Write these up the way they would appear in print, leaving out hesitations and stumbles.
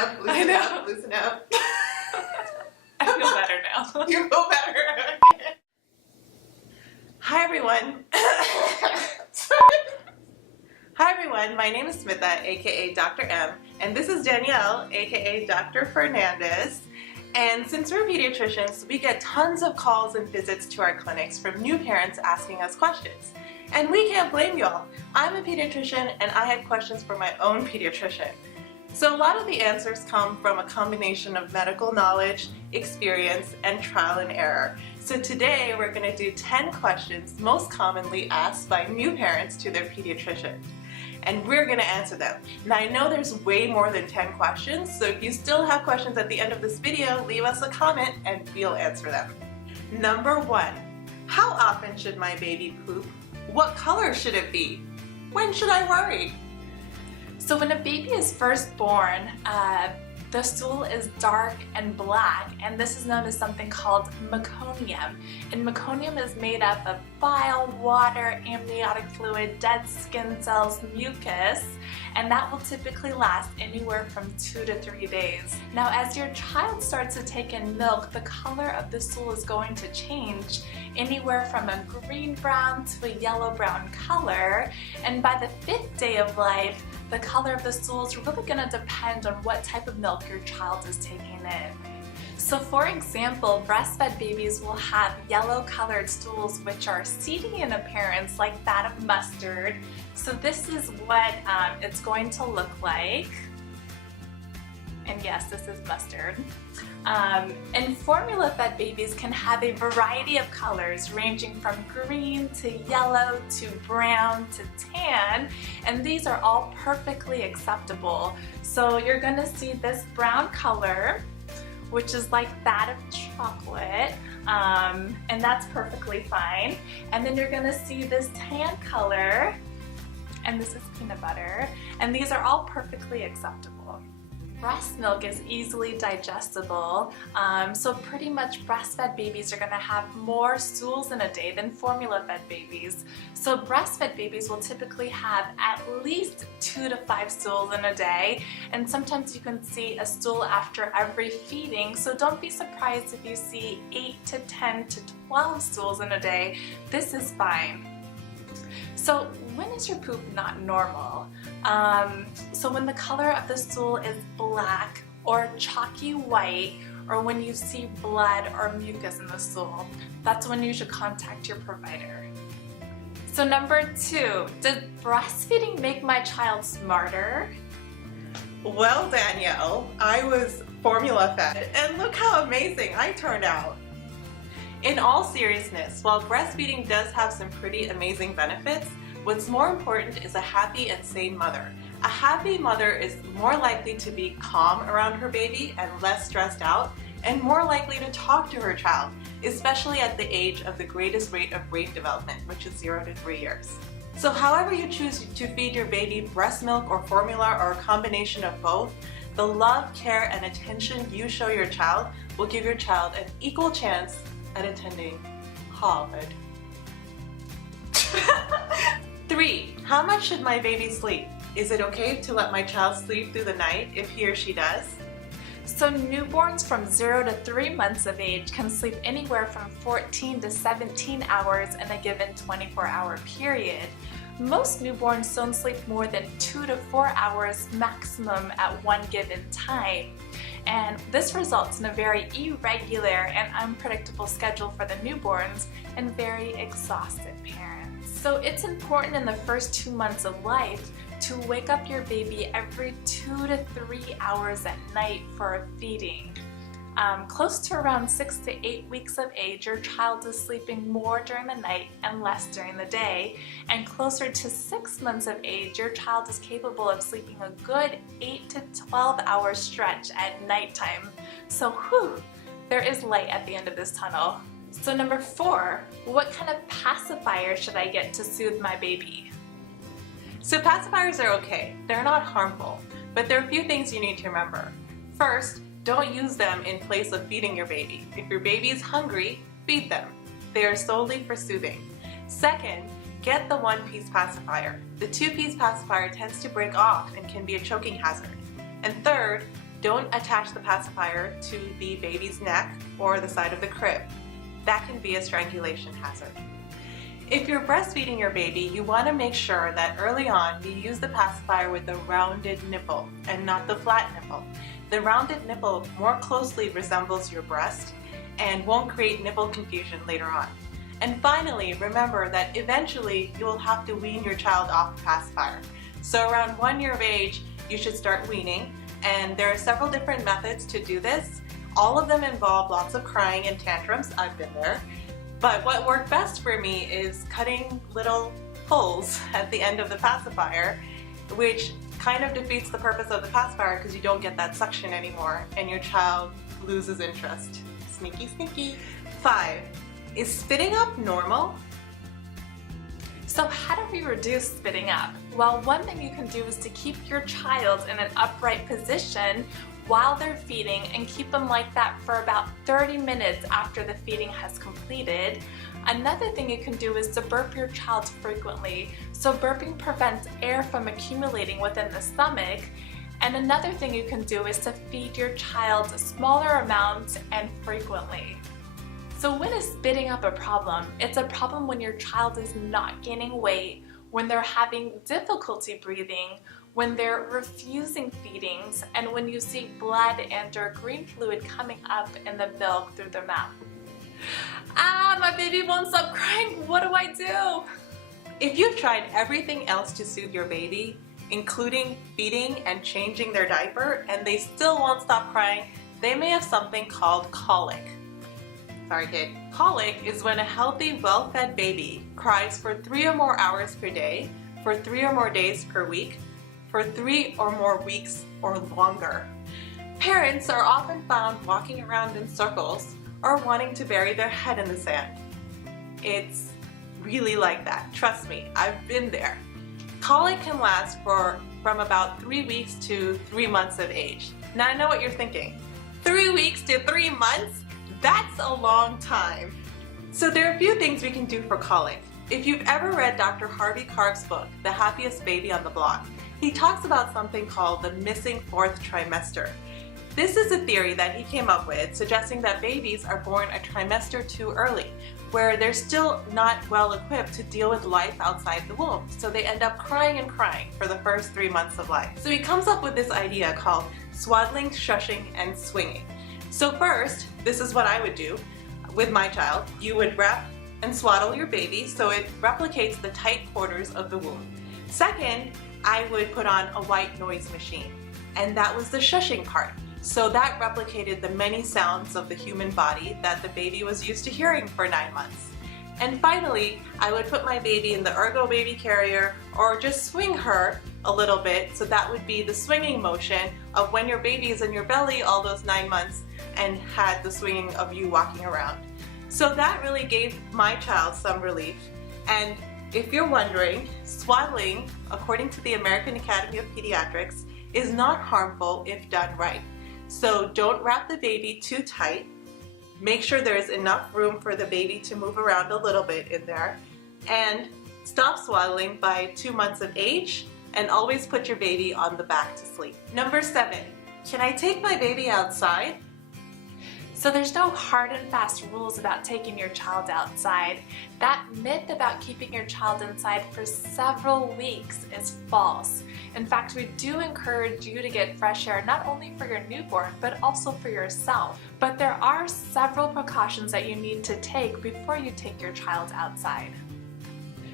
up, loosen up, loosen up. I feel better now. You feel better? Hi everyone. Hi everyone, my name is Smitha, aka Dr. M, and this is Danielle, aka Dr. Fernandez. And since we're pediatricians, we get tons of calls and visits to our clinics from new parents asking us questions. And we can't blame y'all. I'm a pediatrician and I had questions for my own pediatrician. So a lot of the answers come from a combination of medical knowledge, experience, and trial and error. So today we're going to do 10 questions most commonly asked by new parents to their pediatrician. And we're going to answer them. Now I know there's way more than 10 questions, so if you still have questions at the end of this video, leave us a comment and we'll answer them. Number 1. How often should my baby poop? What color should it be? When should I worry? So when a baby is first born, the stool is dark and black, and this is known as something called meconium. And meconium is made up of bile, water, amniotic fluid, dead skin cells, mucus, and that will typically last anywhere from 2 to 3 days. Now as your child starts to take in milk, the color of the stool is going to change anywhere from a green-brown to a yellow-brown color, and by the 5th day of life, the color of the stool is really going to depend on what type of milk your child is taking in. So for example, breastfed babies will have yellow colored stools which are seedy in appearance, like that of mustard. So this is what it's going to look like. And yes, this is mustard. And formula-fed babies can have a variety of colors ranging from green to yellow to brown to tan, and these are all perfectly acceptable. So you're going to see this brown color, which is like that of chocolate, and that's perfectly fine. And then you're going to see this tan color, and this is peanut butter, and these are all perfectly acceptable. Breast milk is easily digestible, so pretty much breastfed babies are going to have more stools in a day than formula-fed babies. So breastfed babies will typically have at least 2 to 5 stools in a day, and sometimes you can see a stool after every feeding, so don't be surprised if you see 8 to 10 to 12 stools in a day. This is fine. So when is your poop not normal? So when the color of the stool is black or chalky white, or when you see blood or mucus in the stool, that's when you should contact your provider. So number 2, does breastfeeding make my child smarter? Well, Danielle, I was formula fed and look how amazing I turned out. In all seriousness, while breastfeeding does have some pretty amazing benefits, what's more important is a happy and sane mother. A happy mother is more likely to be calm around her baby and less stressed out, and more likely to talk to her child, especially at the age of the greatest rate of brain development, which is 0 to 3 years. So however you choose to feed your baby, breast milk or formula or a combination of both, the love, care, and attention you show your child will give your child an equal chance at attending Harvard. 3. How much should my baby sleep? Is it okay to let my child sleep through the night if he or she does? So newborns from 0 to 3 months of age can sleep anywhere from 14 to 17 hours in a given 24-hour period. Most newborns don't sleep more than 2 to 4 hours maximum at one given time. And this results in a very irregular and unpredictable schedule for the newborns and very exhausted parents. So it's important in the first 2 months of life to wake up your baby every 2 to 3 hours at night for a feeding. Close to around 6 to 8 weeks of age, your child is sleeping more during the night and less during the day. And closer to 6 months of age, your child is capable of sleeping a good 8 to 12 hour stretch at nighttime. So whew, there is light at the end of this tunnel. So number 4, what kind of pacifier should I get to soothe my baby? So pacifiers are okay, they're not harmful, but there are a few things you need to remember. First, don't use them in place of feeding your baby. If your baby is hungry, feed them. They are solely for soothing. Second, get the 1-piece pacifier. The 2-piece pacifier tends to break off and can be a choking hazard. And third, Don't attach the pacifier to the baby's neck or the side of the crib. That can be a strangulation hazard. If you're breastfeeding your baby, you want to make sure that early on you use the pacifier with the rounded nipple and not the flat nipple. The rounded nipple more closely resembles your breast and won't create nipple confusion later on. And finally, remember that eventually you will have to wean your child off the pacifier. So around 1 year of age, you should start weaning, and there are several different methods to do this. All of them involve lots of crying and tantrums. I've been there. But what worked best for me is cutting little holes at the end of the pacifier, which kind of defeats the purpose of the pacifier because you don't get that suction anymore and your child loses interest. Sneaky, sneaky. 5. Is spitting up normal? So how do we reduce spitting up? Well, one thing you can do is to keep your child in an upright position while they're feeding and keep them like that for about 30 minutes after the feeding has completed. Another thing you can do is to burp your child frequently. So burping prevents air from accumulating within the stomach. And another thing you can do is to feed your child smaller amounts and frequently. So when is spitting up a problem? It's a problem when your child is not gaining weight, when they're having difficulty breathing, when they're refusing feedings, and when you see blood and or green fluid coming up in the milk through their mouth. My baby won't stop crying. What do I do? If you've tried everything else to soothe your baby, including feeding and changing their diaper, and they still won't stop crying, they may have something called colic. Sorry, kid. Colic is when a healthy, well-fed baby cries for 3 or more hours per day, for 3 or more days per week, for 3 or more weeks or longer. Parents are often found walking around in circles or wanting to bury their head in the sand. It's really like that. Trust me, I've been there. Colic can last from about 3 weeks to 3 months of age. Now I know what you're thinking. 3 weeks to 3 months? That's a long time. So there are a few things we can do for colic. If you've ever read Dr. Harvey Karp's book, The Happiest Baby on the Block, he talks about something called the missing 4th trimester. This is a theory that he came up with suggesting that babies are born a trimester too early, where they're still not well equipped to deal with life outside the womb, so they end up crying and crying for the first 3 months of life. So he comes up with this idea called swaddling, shushing, and swinging. So first, this is what I would do with my child. You would wrap and swaddle your baby so it replicates the tight quarters of the womb. Second, I would put on a white noise machine, and that was the shushing part. So that replicated the many sounds of the human body that the baby was used to hearing for 9 months. And finally, I would put my baby in the ergo baby carrier or just swing her a little bit, so that would be the swinging motion of when your baby is in your belly all those 9 months and had the swinging of you walking around. So that really gave my child some relief. And if you're wondering, swaddling, according to the American Academy of Pediatrics, is not harmful if done right. So don't wrap the baby too tight. Make sure there's enough room for the baby to move around a little bit in there. And stop swaddling by 2 months of age, and always put your baby on the back to sleep. Number 7, can I take my baby outside? So there's no hard and fast rules about taking your child outside. That myth about keeping your child inside for several weeks is false. In fact, we do encourage you to get fresh air not only for your newborn, but also for yourself. But there are several precautions that you need to take before you take your child outside.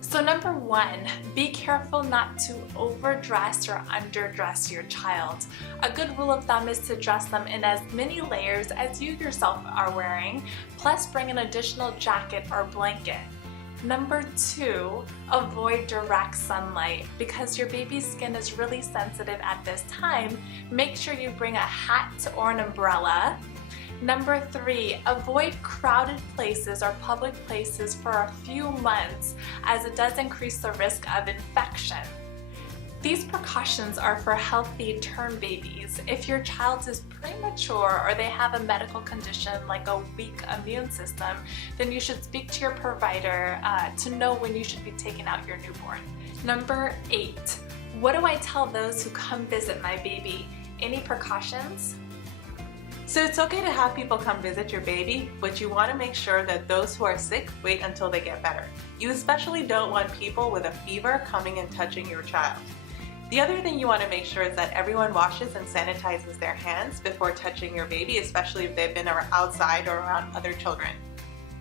So number 1, be careful not to overdress or underdress your child. A good rule of thumb is to dress them in as many layers as you yourself are wearing, plus bring an additional jacket or blanket. Number 2, avoid direct sunlight. Because your baby's skin is really sensitive at this time, make sure you bring a hat or an umbrella. Number 3, avoid crowded places or public places for a few months, as it does increase the risk of infection. These precautions are for healthy term babies. If your child is premature or they have a medical condition like a weak immune system, then you should speak to your provider to know when you should be taking out your newborn. Number 8, what do I tell those who come visit my baby? Any precautions? So it's okay to have people come visit your baby, but you want to make sure that those who are sick wait until they get better. You especially don't want people with a fever coming and touching your child. The other thing you want to make sure is that everyone washes and sanitizes their hands before touching your baby, especially if they've been outside or around other children.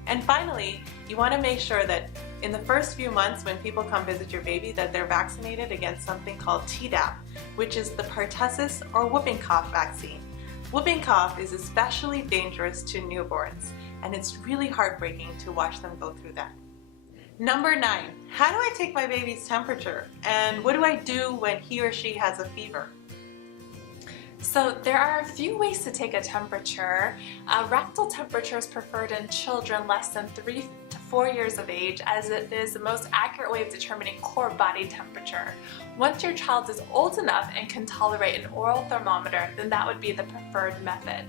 And finally, you want to make sure that in the first few months when people come visit your baby that they're vaccinated against something called Tdap, which is the pertussis or whooping cough vaccine. Whooping cough is especially dangerous to newborns, and it's really heartbreaking to watch them go through that. Number 9, how do I take my baby's temperature? And what do I do when he or she has a fever? So there are a few ways to take a temperature. Rectal temperature is preferred in children less than 3 to 4 years of age, as it is the most accurate way of determining core body temperature. Once your child is old enough and can tolerate an oral thermometer, then that would be the preferred method.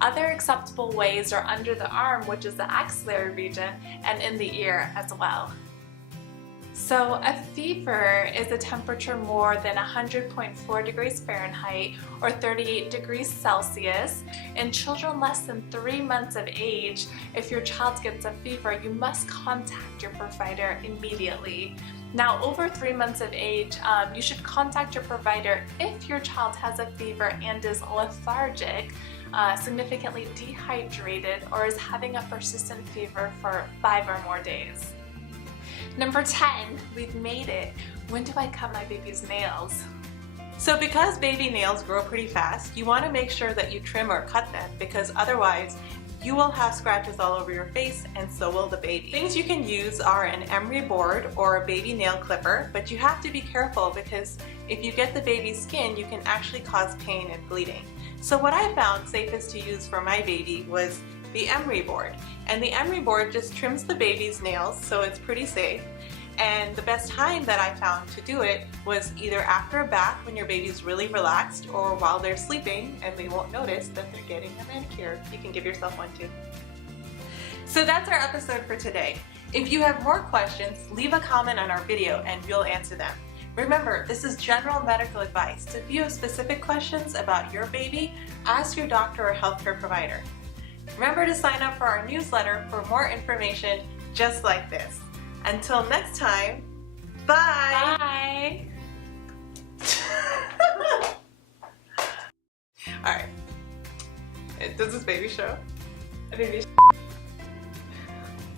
Other acceptable ways are under the arm, which is the axillary region, and in the ear as well. So a fever is a temperature more than 100.4 degrees Fahrenheit or 38 degrees Celsius. In children less than 3 months of age, if your child gets a fever, you must contact your provider immediately. Now, over 3 months of age, you should contact your provider if your child has a fever and is lethargic, significantly dehydrated, or is having a persistent fever for 5 or more days. Number 10, we've made it. When do I cut my baby's nails? So because baby nails grow pretty fast, you want to make sure that you trim or cut them, because otherwise you will have scratches all over your face and so will the baby. Things you can use are an emery board or a baby nail clipper, but you have to be careful because if you get the baby's skin, you can actually cause pain and bleeding. So what I found safest to use for my baby was the emery board. And the emery board just trims the baby's nails, so it's pretty safe. And the best time that I found to do it was either after a bath when your baby's really relaxed, or while they're sleeping and they won't notice that they're getting a manicure. You can give yourself one too. So that's our episode for today. If you have more questions, leave a comment on our video and we'll answer them. Remember, this is general medical advice. So if you have specific questions about your baby, ask your doctor or healthcare provider. Remember to sign up for our newsletter for more information just like this. Until next time, bye! Bye! Alright. Does this baby show? A baby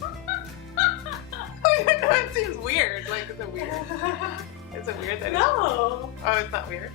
I don't know, it seems weird. Like, is it weird? Is it weird that No! Oh, it's not weird?